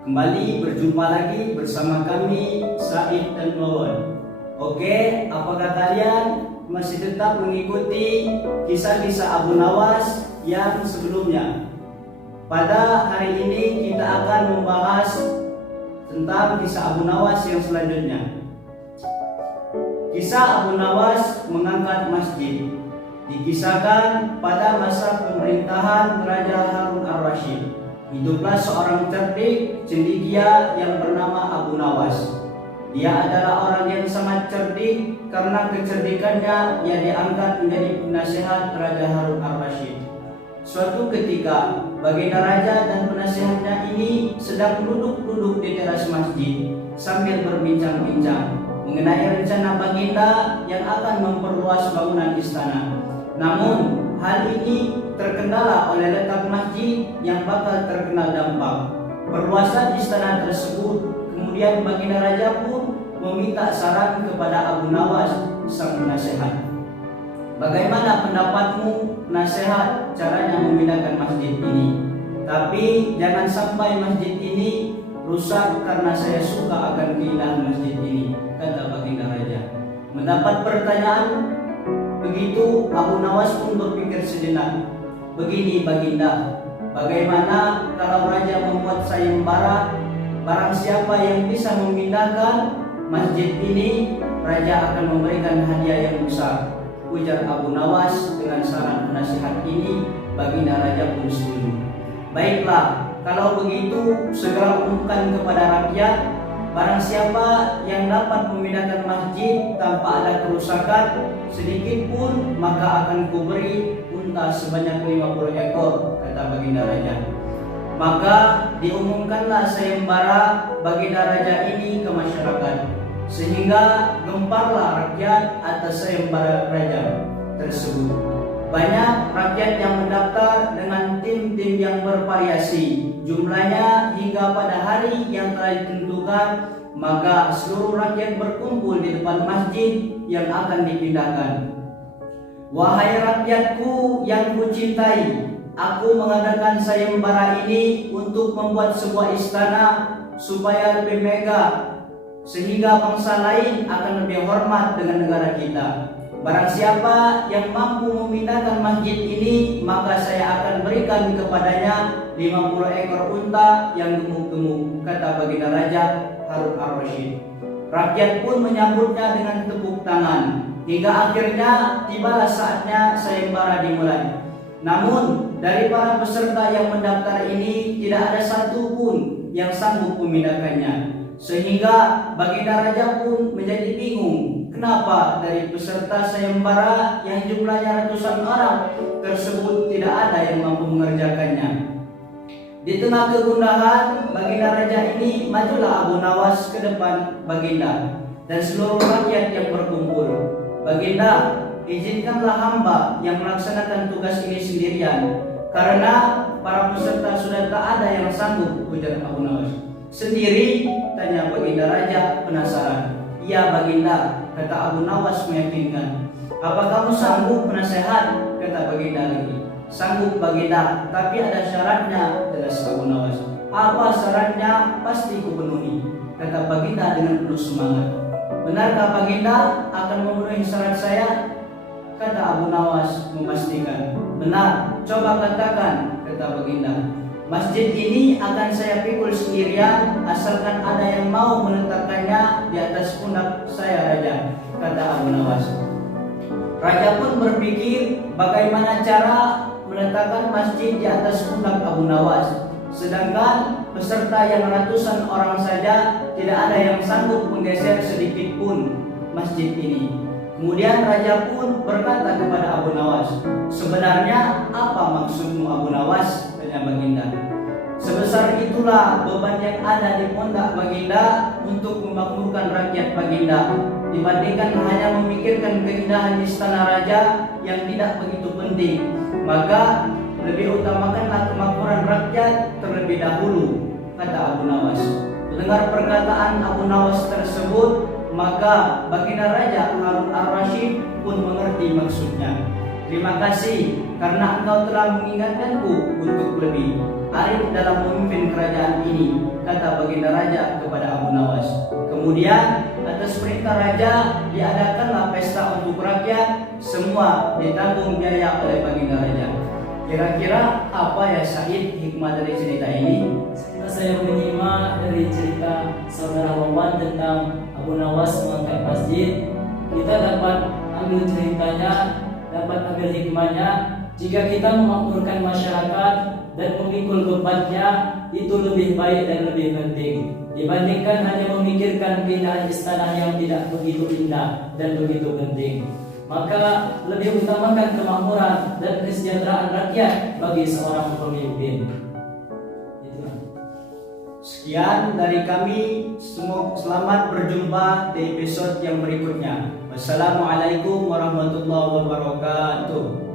Kembali berjumpa lagi bersama kami Said dan Wawan. Oke, apakah kalian masih tetap mengikuti kisah-kisah Abu Nawas yang sebelumnya? Pada hari ini kita akan membahas tentang kisah Abu Nawas yang selanjutnya. Kisah Abu Nawas mengangkat masjid dikisahkan pada masa pemerintahan Raja Harun ar-Rasyid. Hiduplah seorang cerdik cendekia yang bernama Abu Nawas. Dia adalah orang yang sangat cerdik karena kecerdikannya ia diangkat menjadi penasihat Raja Harun ar-Rasyid. Suatu ketika, baginda raja dan penasihatnya ini sedang duduk-duduk di teras masjid sambil berbincang-bincang mengenai rencana baginda yang akan memperluas bangunan istana. Namun, hal ini terkendala oleh letak masjid yang bakal terkena dampak perluasan istana tersebut. Kemudian baginda raja pun meminta saran kepada Abu Nawas, sang penasehat. Bagaimana pendapatmu, nasihat, caranya memindahkan masjid ini? Tapi jangan sampai masjid ini rusak karena saya suka akan keindahan masjid ini, kata baginda raja. Mendapat pertanyaan begitu, Abu Nawas pun berpikir sejenak. Begini baginda, bagaimana kalau raja membuat sayembara? Barang siapa yang bisa memindahkan masjid ini, raja akan memberikan hadiah yang besar, ujar Abu Nawas. Dengan saran penasihat ini, baginda raja pun setuju. Baiklah, kalau begitu segera umumkan kepada rakyat, barang siapa yang dapat memindahkan masjid tanpa ada kerusakan sedikit pun, maka akan kuberi unta sebanyak 50 ekor, kata baginda raja. Maka diumumkanlah sayembara baginda raja ini ke masyarakat, sehingga gemparlah rakyat atas sayembara raja tersebut. Banyak rakyat yang mendaftar dengan tim-tim yang bervariasi jumlahnya hingga pada hari yang telah ditentukan. Maka seluruh rakyat berkumpul di depan masjid yang akan dipindahkan. Wahai rakyatku yang kucintai, aku mengadakan sayembara ini untuk membuat sebuah istana supaya lebih megah, sehingga bangsa lain akan lebih hormat dengan negara kita. Barang siapa yang mampu memindahkan masjid ini, maka saya akan berikan kepadanya 50 ekor unta yang gemuk-gemuk, kata baginda raja Harun ar-Rasyid. Rakyat pun menyambutnya dengan tepuk tangan, hingga akhirnya tibalah saatnya sayembara dimulai. Namun dari para peserta yang mendaftar ini tidak ada satu pun yang sanggup memindahkannya, sehingga baginda raja pun menjadi bingung. Kenapa dari peserta sayembara yang jumlahnya ratusan orang tersebut tidak ada yang mampu mengerjakannya? Di tengah kegundahan baginda raja ini, majulah Abu Nawas ke depan baginda dan seluruh rakyat yang berkumpul. Baginda, izinkanlah hamba yang melaksanakan tugas ini sendirian, karena para peserta sudah tak ada yang sanggup, ujar Abu Nawas. Sendiri? Tanya baginda raja penasaran. Iya baginda, kata Abu Nawas meyakinkan. Apa kamu sanggup penasehat? Kata baginda lagi. Sanggup baginda, tapi ada syaratnya, jelas Abu Nawas. Apa syaratnya? Pasti kupenuhi, kata baginda dengan penuh semangat. Benarkah baginda akan memenuhi syarat saya? Kata Abu Nawas memastikan. Benar, coba katakan, kata baginda. Masjid ini akan saya pikul sendirian asalkan ada yang mau meletakkannya di atas pundak saya raja, kata Abu Nawas. Raja pun berpikir bagaimana cara meletakkan masjid di atas pundak Abu Nawas, sedangkan peserta yang ratusan orang saja tidak ada yang sanggup menggeser sedikit pun masjid ini. Kemudian raja pun berkata kepada Abu Nawas, sebenarnya apa maksudmu Abu Nawas? Tanya baginda. Sebesar itulah beban yang ada di pundak baginda untuk memakmurkan rakyat baginda, dibandingkan hanya memikirkan keindahan istana raja yang tidak begitu penting. Maka lebih utamakanlah kemakmuran rakyat terlebih dahulu, kata Abu Nawas. Mendengar perkataan Abu Nawas tersebut, maka baginda raja Harun ar-Rasyid pun mengerti maksudnya. Terima kasih karena engkau telah mengingatkanku untuk lebih arif dalam memimpin kerajaan ini, kata baginda raja kepada Abu Nawas. Kemudian atas perintah raja diadakanlah pesta untuk rakyat, semua ditanggung biaya oleh baginda raja. Kira-kira apa ya Said hikmah dari cerita ini? Setelah saya menyimak dari cerita saudara Wawan tentang Abu Nawas mengangkat masjid, kita dapat ambil ceritanya, dapat ambil hikmahnya. Jika kita memakmurkan masyarakat dan memikul bebannya, itu lebih baik dan lebih penting dibandingkan hanya memikirkan keindahan istana yang tidak begitu indah dan begitu penting. Maka lebih utamakan kemakmuran dan kesejahteraan rakyat bagi seorang pemimpin. Itulah. Sekian dari kami, selamat berjumpa di episode yang berikutnya. Wassalamualaikum warahmatullahi wabarakatuh.